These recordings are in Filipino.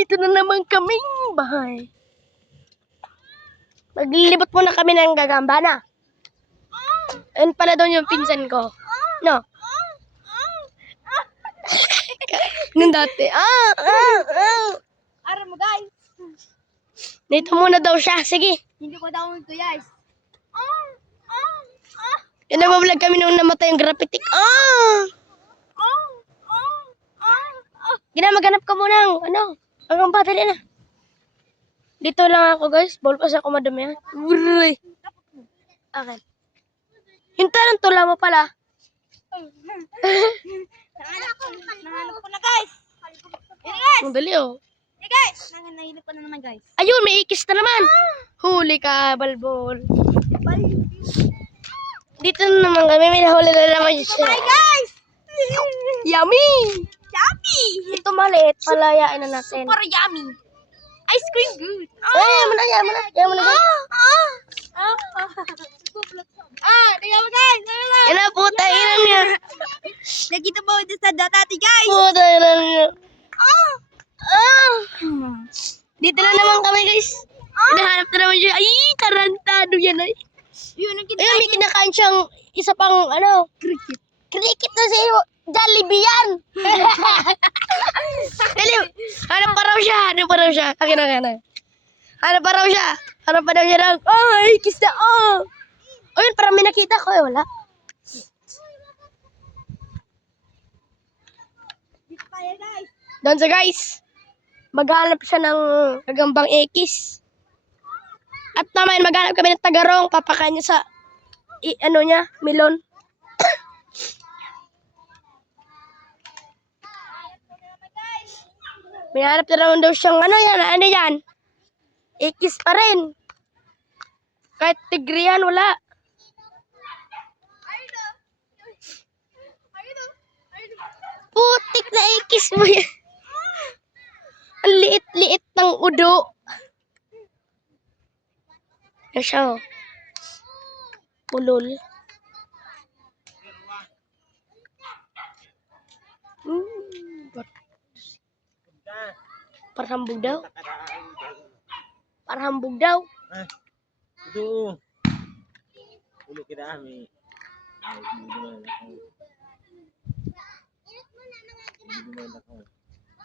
Nandito na naman kaming bahay. Maglilibot muna kami ng gagamba na. Ayun pala doon yung pinsan ko. No? Nung dati. Ara mo guys. Dito muna daw siya. Sige. Hindi ko daw ito guys. Yung nagbablog kami nung namatay yung graphitic. Gina, maghanap ka muna ng ano. Hanggang battery na. Dito lang ako guys. Ball pass ako madumi. Uray. Okay. Yung tarantula mo pala. Nanganap ko na guys. Ini guys. Ang dali oh. Ini guys. Nanganahilip ko na naman guys. Ayun, may ikis na naman. Huli ka, balbol. Dito na naman kami. May nahuli na naman siya. Hi guys. Yummy! Yummy. Ito maliit. Palayain na natin. Super yummy. Ice cream good. Yan mo na. Yan mo na. Tingnan mo guys. Yan na, puta. Inan niya. Nakita mo dito sa dati guys. Puta, inan niya. Dito na naman kami, guys. Hinahanap na naman siya. Ay, tarantado yan, ay. Yun ang Ayun, may kinakain siyang isa pang, ano, cricket na si Jollibee yan. Dali, hanap pa raw siya. Akin na. Hanap pa raw siya. Hanap pa daw siya ng, ay, kiss na, Ayun, parang may nakita ko, wala. Dito tayo guys. Doon sa guys, maghanap siya ng gagambang ekis. At naman, maghanap kami ng tagarong, papakain niya sa, ano niya, melon. May hanap na naman daw siyang, ano yan? Ekis pa rin. Kahit tigrihan, wala. Putik na ekis mo yan. Ang liit-liit ng udo. Yan siya, oh. Ulol. Parhambog daw. Parhambog daw. Ito. Ulo kita kami.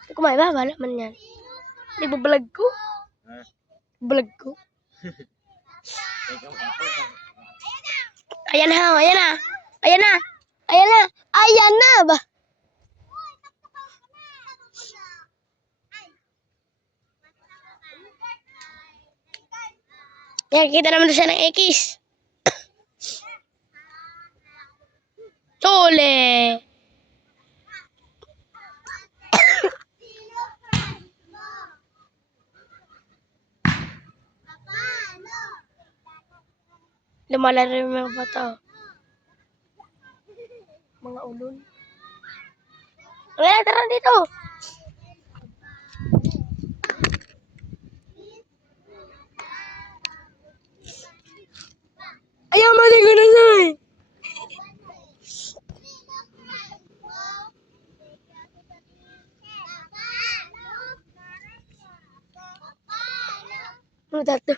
Hindi ko maibaba naman yan. Hindi babalag ko. Balag ko. Ayan na ba? Yan, kita naman siya ng ekis. Tole! Lumalaro yung mga bata. Mga ulol. Wala, tara dito. Ayaw, maligo na siya eh. Ano dato?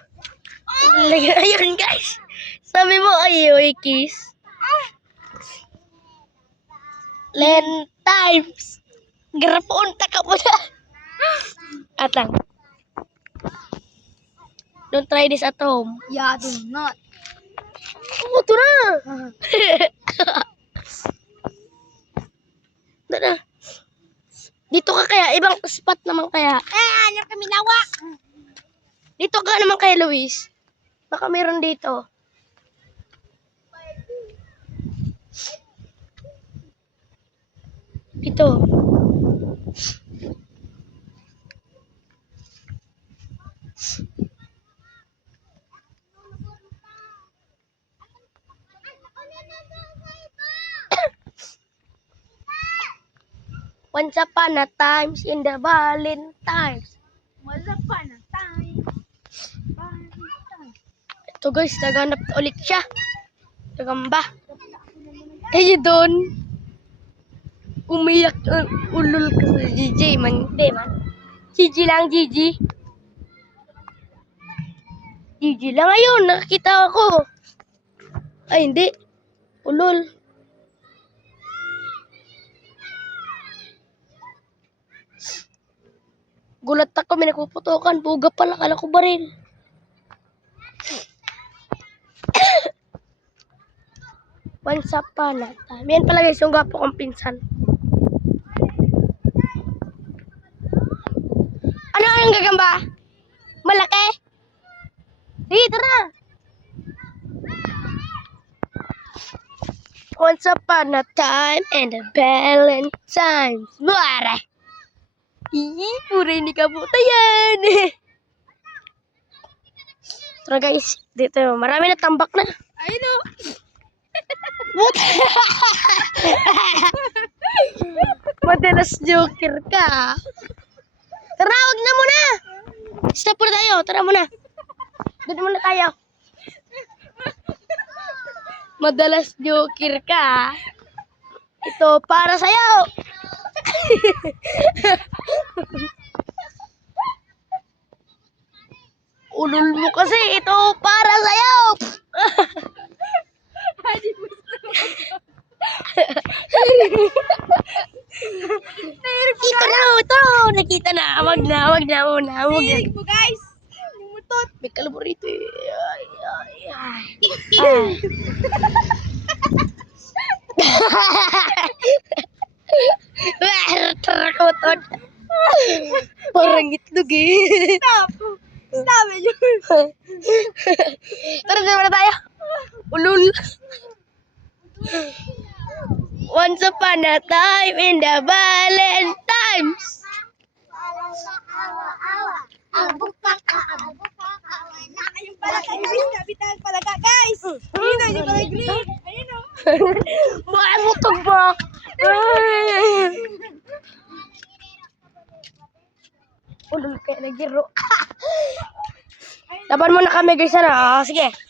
Ayun guys. Sabi mo ayaw kiss. 10 times. Garapunta ka po na. Atang. Don't try this at home. Yeah, do not. Ito na. Tara. Dito ka kaya? Ibang spot naman kaya? Hanap kami nawa. Dito ka naman kay Luis. Baka meron dito. Dito. Once upon a times in the Valentine's. Wala pa na tayo. Ito guys, naghanap ulit siya. Nagamba. Eh doon. Umiyak ulol ka sa DJ man. Hindi man. Gigi lang, Gigi. Gigi lang. Ayun, nakakita ako. Ay, hindi. Ulol. Gulat ako, may nagpuputukan. Buga pala, kala ko baril. Once upon a time. Yan pala guys, yung gwapo kong pinsan. Ano ang gagamba? Malaki? Sige, tara! Once upon a time and a Valentine's. Buwara! Pura hindi ka puta yan. Tara guys, dito marami na tambak na. Ayun o. Madalas joker ka. Tara, wag na muna. Stop muna tayo, tara muna. Dito muna tayo. Madalas joker ka. Ito para sa'yo. Ulol mo kasi, ito para sa'yo. Ito, nakita na. Wag na muna. Wag na. Hilig mo guys. Yung mutot. May kalabor rito eh. Ay. Tarakotod. Parang itlog eh. Stop. Stop it. Tara, na tayo. Ulul. Once upon a time in the Valentine's. Ayun pala tayo guys. Nabitan pala ka guys. Ayun o. Yung pala green. Ayun o. Bakit mo ito ba? Ulul kayo, nagiro. Laban mo na kami guys, ano? Sige.